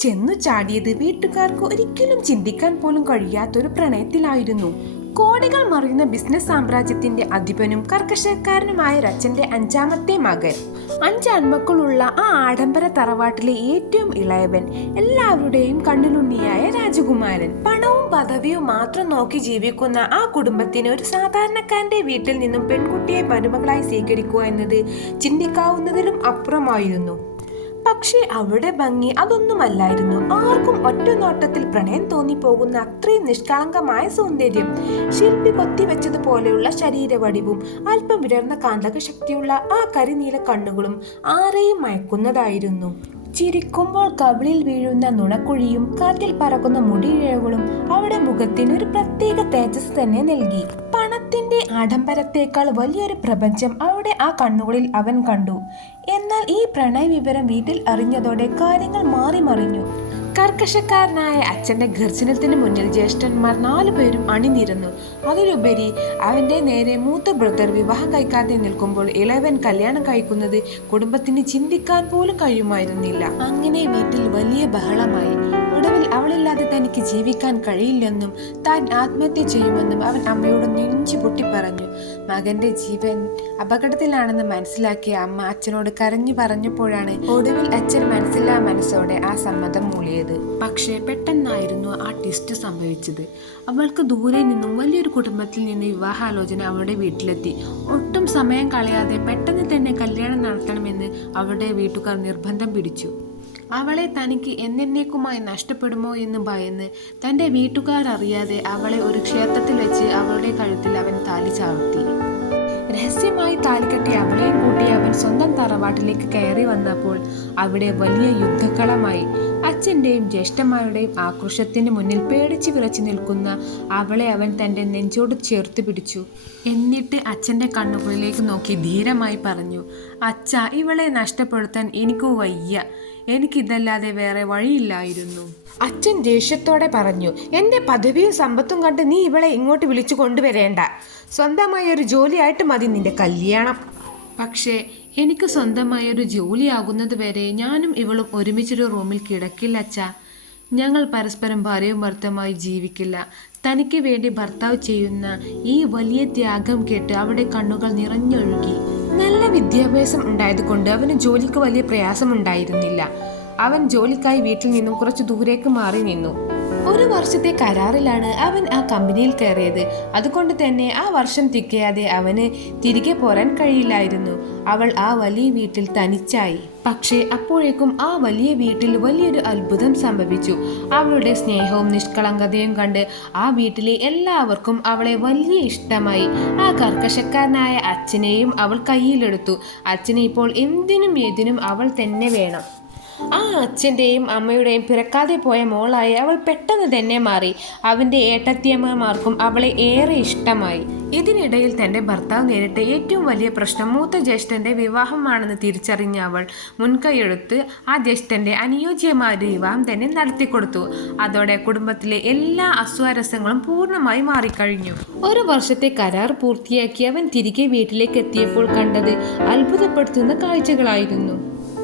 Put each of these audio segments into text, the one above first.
ചെന്നു ചാടിയത് വീട്ടുകാർക്ക് ഒരിക്കലും ചിന്തിക്കാൻ പോലും കഴിയാത്തൊരു പ്രണയത്തിലായിരുന്നു. കോടികൾ മറിയുന്ന ബിസിനസ് സാമ്രാജ്യത്തിന്റെ അധിപനും കർക്കശക്കാരനുമായ അച്ഛന്റെ 5ാമത്തെ മകൻ. 5 ആൺമക്കളുള്ള ആ ആഡംബര തറവാട്ടിലെ ഏറ്റവും ഇളയവൻ, എല്ലാവരുടെയും കണ്ണിലുണ്ണിയായ രാജകുമാരൻ. പണവും പദവിയും മാത്രം നോക്കി ജീവിക്കുന്ന ആ കുടുംബത്തിന് ഒരു സാധാരണക്കാരന്റെ വീട്ടിൽ നിന്നും പെൺകുട്ടിയെ മരുമകളായി സ്വീകരിക്കുക എന്നത് ചിന്തിക്കാവുന്നതിലും അപ്പുറമായിരുന്നു. പക്ഷേ അവിടെ ഭംഗി അതൊന്നുമല്ലായിരുന്നു. ആർക്കും ഒറ്റ നോട്ടത്തിൽ പ്രണയം തോന്നിപ്പോകുന്ന അത്രയും നിഷ്കളങ്കമായ സൗന്ദര്യം, ശില്പി കൊത്തിവെച്ചതുപോലെയുള്ള ശരീരവടിവും അല്പം വിടർന്ന കാന്തക ശക്തിയുള്ള ആ കരിനീല കണ്ണുകളും ആരെയും മയക്കുന്നതായിരുന്നു. ചിരിക്കുമ്പോൾ കവിളിൽ വീഴുന്ന നുണക്കുഴിയും കാറ്റിൽ പറക്കുന്ന മുടിയിഴകളും അവിടെ മുഖത്തിന് ഒരു പ്രത്യേക തേജസ് തന്നെ നൽകി. പണത്തിന്റെ ആഡംബരത്തേക്കാൾ വലിയൊരു പ്രപഞ്ചം അവിടെ ആ കണ്ണുകളിൽ അവൻ കണ്ടു. എന്നാൽ ഈ പ്രണയ വിവരം വീട്ടിൽ അറിഞ്ഞതോടെ കാര്യങ്ങൾ മാറി മറിഞ്ഞു. കർക്കശക്കാരനായ അച്ഛന്റെ ഗർജനത്തിന് മുന്നിൽ ജ്യേഷ്ഠന്മാർ 4 പേരും അണിനിരന്നു. അതിലുപരി അവന്റെ നേരെ മൂത്ത ബ്രദർ വിവാഹം കഴിക്കാതെ നിൽക്കുമ്പോൾ ഇളയവൻ കല്യാണം കഴിക്കുന്നത് കുടുംബത്തിന് ചിന്തിക്കാൻ പോലും കഴിയുമായിരുന്നില്ല. അങ്ങനെ വീട്ടിൽ വലിയ ബഹളമായി. ഒടുവിൽ അവളില്ലാതെ തനിക്ക് ജീവിക്കാൻ കഴിയില്ലെന്നും താൻ ആത്മഹത്യ ചെയ്യുമെന്നും അവൻ അമ്മയോട് നെഞ്ചു പൊട്ടി പറഞ്ഞു. മകന്റെ ജീവൻ അപകടത്തിലാണെന്ന് മനസ്സിലാക്കിയ അമ്മ അച്ഛനോട് കരഞ്ഞു പറഞ്ഞപ്പോഴാണ് ഒടുവിൽ അച്ഛൻ മനസ്സില്ലാ മനസ്സോടെ ആ സമ്മതം മൂളിയത്. പക്ഷേ പെട്ടെന്നായിരുന്നു ആ ട്വിസ്റ്റ് സംഭവിച്ചത്. അവൾക്ക് ദൂരെ നിന്നും വലിയൊരു കുടുംബത്തിൽ നിന്ന് വിവാഹാലോചന അവളുടെ വീട്ടിലെത്തി. ഒട്ടും സമയം കളയാതെ പെട്ടെന്ന് തന്നെ കല്യാണം നടത്തണമെന്ന് അവളുടെ വീട്ടുകാർ നിർബന്ധം പിടിച്ചു. അവളെ തനിക്ക് എന്നേക്കുമായി നഷ്ടപ്പെടുമോ എന്ന് ഭയന്ന് തൻ്റെ വീട്ടുകാരറിയാതെ അവളെ ഒരു ക്ഷേത്രത്തിൽ വെച്ച് അവളുടെ കഴുത്തിൽ അവൻ താലി ചാർത്തി. രഹസ്യമായി താലികെട്ടി അവളെയും കൂട്ടി അവൻ സ്വന്തം തറവാട്ടിലേക്ക് കയറി വന്നപ്പോൾ അവിടെ വലിയ യുദ്ധക്കളമായി. അച്ഛൻ്റെയും ജ്യേഷ്ഠന്മാരുടെയും ആക്രോശത്തിന് മുന്നിൽ പേടിച്ച് വിറച്ചു നിൽക്കുന്ന അവളെ അവൻ തൻ്റെ നെഞ്ചോട് ചേർത്ത് പിടിച്ചു. എന്നിട്ട് അച്ഛൻ്റെ കണ്ണുകളിലേക്ക് നോക്കി ധീരമായി പറഞ്ഞു, "അച്ഛാ, ഇവളെ നഷ്ടപ്പെടുത്താൻ എനിക്ക് വയ്യ. എനിക്കിതല്ലാതെ വേറെ വഴിയില്ലായിരുന്നു." അച്ഛൻ ദേഷ്യത്തോടെ പറഞ്ഞു, "എൻ്റെ പദവിയും സമ്പത്തും കണ്ട് നീ ഇവളെ ഇങ്ങോട്ട് വിളിച്ചു കൊണ്ടുവരേണ്ട. സ്വന്തമായ ഒരു ജോലിയായിട്ട് മതി നിന്റെ കല്യാണം." പക്ഷേ എനിക്ക് സ്വന്തമായൊരു ജോലിയാകുന്നത് വരെ ഞാനും ഇവളും ഒരുമിച്ചൊരു റൂമിൽ കിടക്കില്ല അച്ഛാ. ഞങ്ങൾ പരസ്പരം ഭാര്യയും ഭർത്താവുമായി ജീവിക്കില്ല. തനിക്ക് വേണ്ടി ഭർത്താവ് ചെയ്യുന്ന ഈ വലിയ ത്യാഗം കേട്ട് അവിടെ കണ്ണുകൾ നിറഞ്ഞൊഴുകി. നല്ല വിദ്യാഭ്യാസം ഉണ്ടായതുകൊണ്ട് അവന് ജോലിക്ക് വലിയ പ്രയാസമുണ്ടായിരുന്നില്ല. അവൻ ജോലിക്കായി വീട്ടിൽ നിന്നും കുറച്ചു ദൂരേക്ക് മാറി നിന്നു. 1 വർഷത്തെ കരാറിലാണ് അവൻ ആ കമ്പനിയിൽ കയറിയത്. അതുകൊണ്ട് തന്നെ ആ വർഷം തികയാതെ അവന് തിരികെ പോരാൻ കഴിയില്ലായിരുന്നു. അവൾ ആ വലിയ വീട്ടിൽ തനിച്ചായി. പക്ഷേ അപ്പോഴേക്കും ആ വലിയ വീട്ടിൽ വലിയൊരു അത്ഭുതം സംഭവിച്ചു. അവളുടെ സ്നേഹവും നിഷ്കളങ്കതയും കണ്ട് ആ വീട്ടിലെ എല്ലാവർക്കും അവളെ വലിയ ഇഷ്ടമായി. ആ കർക്കശക്കാരനായ അച്ഛനെയും അവൾ കയ്യിലെടുത്തു. അച്ഛനെ ഇപ്പോൾ എന്തിനും ഏതിനും അവൾ തന്നെ വേണം. ആ അച്ഛൻ്റെയും അമ്മയുടെയും പിറക്കാതെ പോയ മോളായി അവൾ പെട്ടെന്ന് തന്നെ മാറി. അവൻ്റെ ഏട്ടത്തിയമ്മമാർക്കും അവളെ ഏറെ ഇഷ്ടമായി. ഇതിനിടയിൽ തൻ്റെ ഭർത്താവ് നേരിട്ട ഏറ്റവും വലിയ പ്രശ്നം മൂത്ത ജ്യേഷ്ഠൻ്റെ വിവാഹമാണെന്ന് തിരിച്ചറിഞ്ഞ അവൾ മുൻകൈയെടുത്ത് ആ ജ്യേഷ്ഠൻ്റെ അനുയോജ്യമായ ഒരു വിവാഹം തന്നെ നടത്തിക്കൊടുത്തു. അതോടെ കുടുംബത്തിലെ എല്ലാ അസ്വാരസ്യങ്ങളും പൂർണ്ണമായി മാറിക്കഴിഞ്ഞു. 1 വർഷത്തെ കരാർ പൂർത്തിയാക്കി അവൻ തിരികെ വീട്ടിലേക്ക് എത്തിയപ്പോൾ കണ്ടത് അത്ഭുതപ്പെടുത്തുന്ന കാഴ്ചകളായിരുന്നു.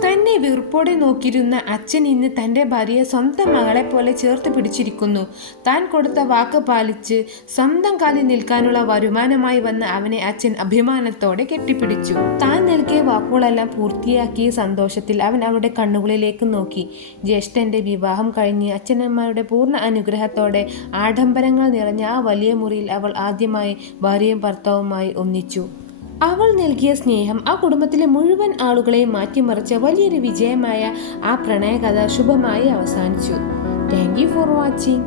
തന്നെ വീർപ്പോടെ നോക്കിയിരുന്ന അച്ഛൻ ഇന്ന് തൻ്റെ ഭാര്യയെ സ്വന്തം മകളെ പോലെ ചേർത്ത് പിടിച്ചിരിക്കുന്നു. താൻ കൊടുത്ത വാക്ക് പാലിച്ച് സ്വന്തം കാലിൽ നിൽക്കാനുള്ള വരുമാനമായി വന്ന അവനെ അച്ഛൻ അഭിമാനത്തോടെ കെട്ടിപ്പിടിച്ചു. താൻ നൽകിയ വാക്കുകളെല്ലാം പൂർത്തിയാക്കിയ സന്തോഷത്തിൽ അവൻ അവരുടെ കണ്ണുകളിലേക്ക് നോക്കി. ജ്യേഷ്ഠൻ്റെ വിവാഹം കഴിഞ്ഞ് അച്ഛനമ്മയുടെ പൂർണ്ണ അനുഗ്രഹത്തോടെ ആഡംബരങ്ങൾ നിറഞ്ഞ ആ വലിയ മുറിയിൽ അവൾ ആദ്യമായി ഭാര്യയും ഭർത്താവുമായി ഒന്നിച്ചു. അവൾ നൽകിയ സ്നേഹം ആ കുടുംബത്തിലെ മുഴുവൻ ആളുകളെയും മാറ്റിമറിച്ച വലിയൊരു വിജയമായ ആ പ്രണയകഥ ശുഭമായി അവസാനിച്ചു. Thank you for watching.